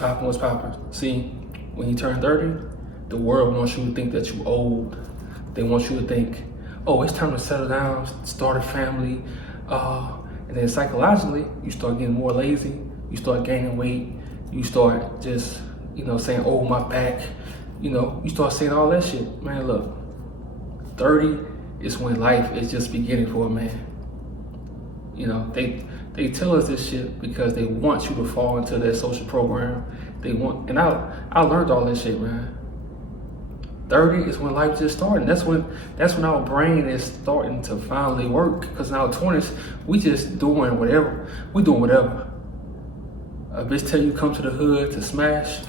What's poppin'? See, when you turn 30, the world wants you to think that you're old. They want you to think, oh, it's time to settle down, start a family. And then psychologically, you start getting more lazy, you start gaining weight, you start just, saying, oh, my back. You start saying all that shit. Man, look, 30 is when life is just beginning for a man. They tell us this shit because they want you to fall into their social program. And I learned all that shit, man. 30 is when life just starting. That's when our brain is starting to finally work. Because in our 20s, we just doing whatever. We doing whatever. A bitch tell you come to the hood to smash,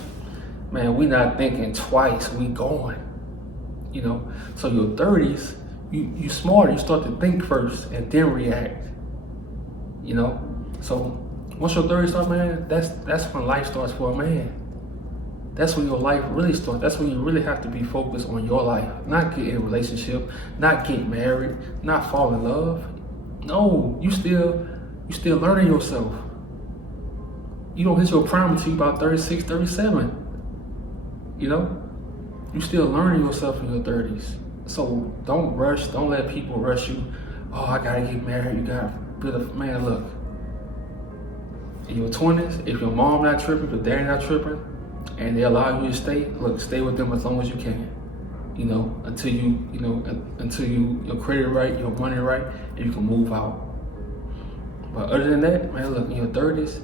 man, we not thinking twice, we going. So your 30s, you smarter, you start to think first and then react. So once your 30s start, man, that's when life starts for a man. That's when your life really starts. That's when you really have to be focused on your life, not get in a relationship, not get married, not fall in love. No, you still learning yourself. You don't hit your prime until you about 36, 37. You still learning yourself in your 30s. So don't rush. Don't let people rush you. Oh, I gotta get married. You gotta build a man. Look, in your 20s, if your mom not tripping, if your dad not tripping, and they allow you to stay with them as long as you can. Until your credit right, your money right, and you can move out. But other than that, man, look, in your 30s,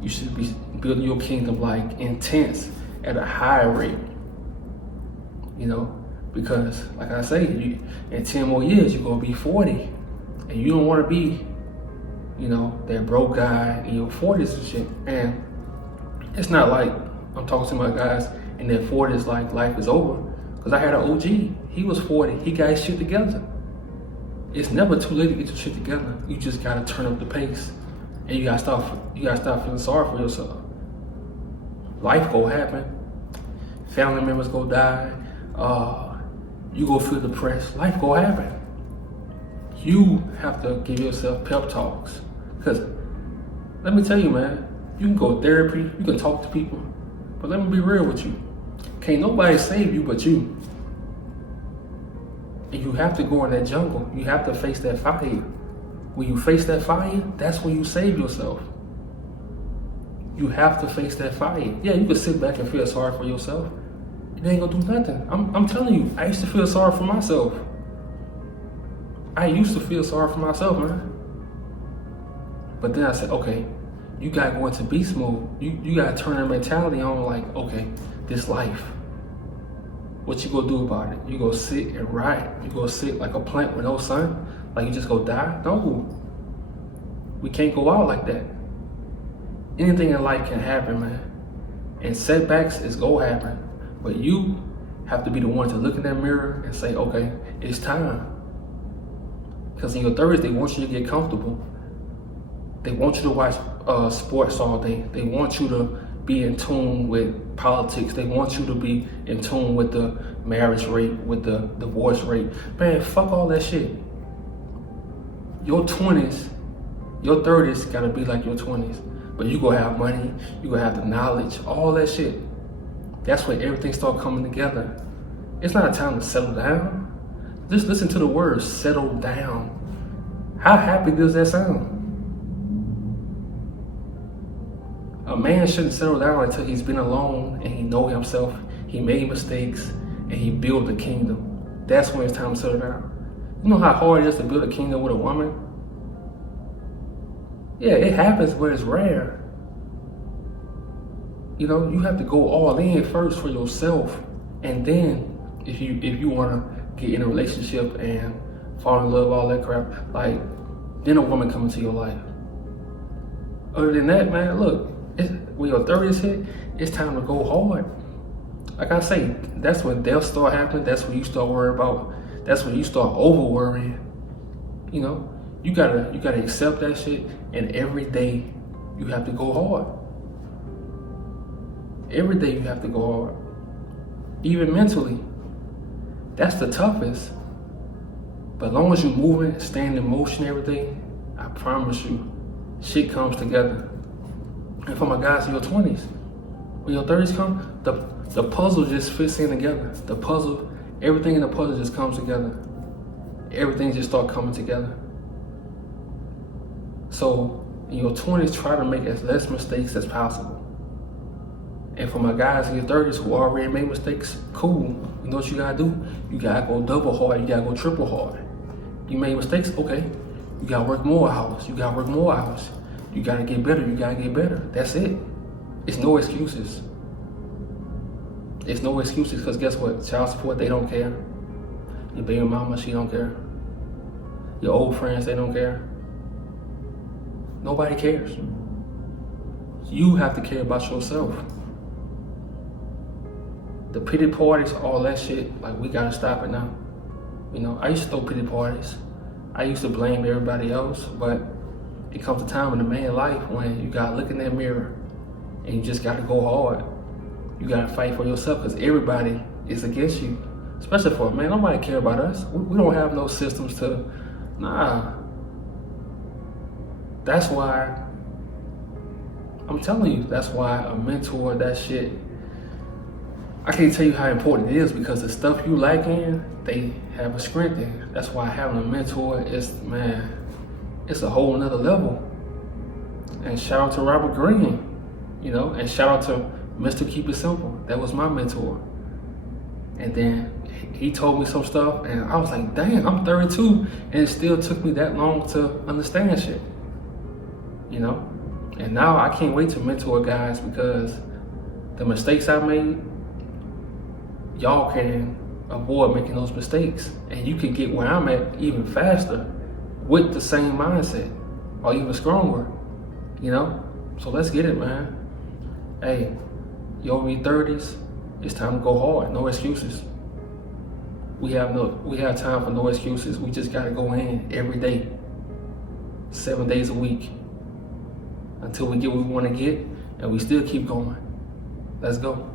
you should be building your kingdom like intense at a higher rate. Because like I say, in 10 more years, you're gonna be 40, and you don't want to be, that broke guy in your 40s and shit. And it's not like I'm talking to my guys in their 40s like life is over. Because I had an OG, he was 40, he got his shit together. It's never too late to get your shit together. You just gotta turn up the pace, and you gotta stop feeling sorry for yourself. Life go happen, family members go die, you go feel depressed. Life go happen. You have to give yourself pep talks. Because let me tell you, man, you can go to therapy, you can talk to people, but let me be real with you. Can't nobody save you but you. And you have to go in that jungle. You have to face that fire. When you face that fire, that's when you save yourself. You have to face that fire. Yeah, you can sit back and feel sorry for yourself. It ain't gonna do nothing. I'm telling you, I used to feel sorry for myself. I used to feel sorry for myself, man. But then I said, okay, you gotta go into beast mode. You gotta turn your mentality on like, okay, this life. What you gonna do about it? You go sit and ride. You go sit like a plant with no sun? Like you just go die? No. We can't go out like that. Anything in life can happen, man. And setbacks is gonna happen. But you have to be the one to look in that mirror and say, okay, it's time. Because in your 30s, they want you to get comfortable. They want you to watch sports all day. They want you to be in tune with politics. They want you to be in tune with the marriage rate, with the divorce rate. Man, fuck all that shit. Your 20s, your 30s gotta be like your 20s. But you gonna have money, you gonna have the knowledge, all that shit. That's when everything start coming together. It's not a time to settle down. Just listen to the words, settle down. How happy does that sound? A man shouldn't settle down until he's been alone and he know himself, he made mistakes, and he built a kingdom. That's when it's time to settle down. You know how hard it is to build a kingdom with a woman? Yeah, it happens, but it's rare. You have to go all in first for yourself, and then if you wanna get in a relationship and fall in love, all that crap, like then a woman come into your life. Other than that, man, look, when your 30s hit, it's time to go hard. Like I say, that's when death start happening. That's when you start worrying about. That's when you start over worrying. You gotta accept that shit, and every day you have to go hard. Every day you have to go hard, even mentally. That's the toughest. But as long as you're moving, staying in motion every day, I promise you, shit comes together. And for my guys in your 20s, When your 30s come, the puzzle just fits in together. The puzzle, everything in the puzzle just comes together. Everything just start coming together. So in your 20s, try to make as less mistakes as possible. And for my guys in your 30s who already made mistakes, cool. You know what you gotta do? You gotta go double hard, you gotta go triple hard. You made mistakes, okay. You gotta work more hours, you gotta work more hours. You gotta get better, you gotta get better. That's it. It's no excuses. It's no excuses, because guess what? Child support, they don't care. Your baby mama, she don't care. Your old friends, they don't care. Nobody cares. You have to care about yourself. The pity parties, all that shit, like, we gotta stop it now. You know, I used to throw pity parties. I used to blame everybody else, but it comes a time in a man's life when you gotta look in that mirror and you just gotta go hard. You gotta fight for yourself, because everybody is against you. Especially for a man, nobody care about us. We don't have no systems to, nah. That's why, I'm telling you, that's why a mentor, that shit, I can't tell you how important it is, because the stuff you lack in, they have a strength in. That's why having a mentor is, man, it's a whole nother level. And shout out to Robert Greene, you know, and shout out to Mr. Keep It Simple. That was my mentor. And then he told me some stuff, and I was like, dang, I'm 32, and it still took me that long to understand shit, you know? And now I can't wait to mentor guys, because the mistakes I made, y'all can avoid making those mistakes, and you can get where I'm at even faster with the same mindset, or even stronger, you know? So let's get it, man. Hey, you over your 30s, it's time to go hard, no excuses. We have time for no excuses. We just gotta go in every day, 7 days a week, until we get what we wanna get, and we still keep going. Let's go.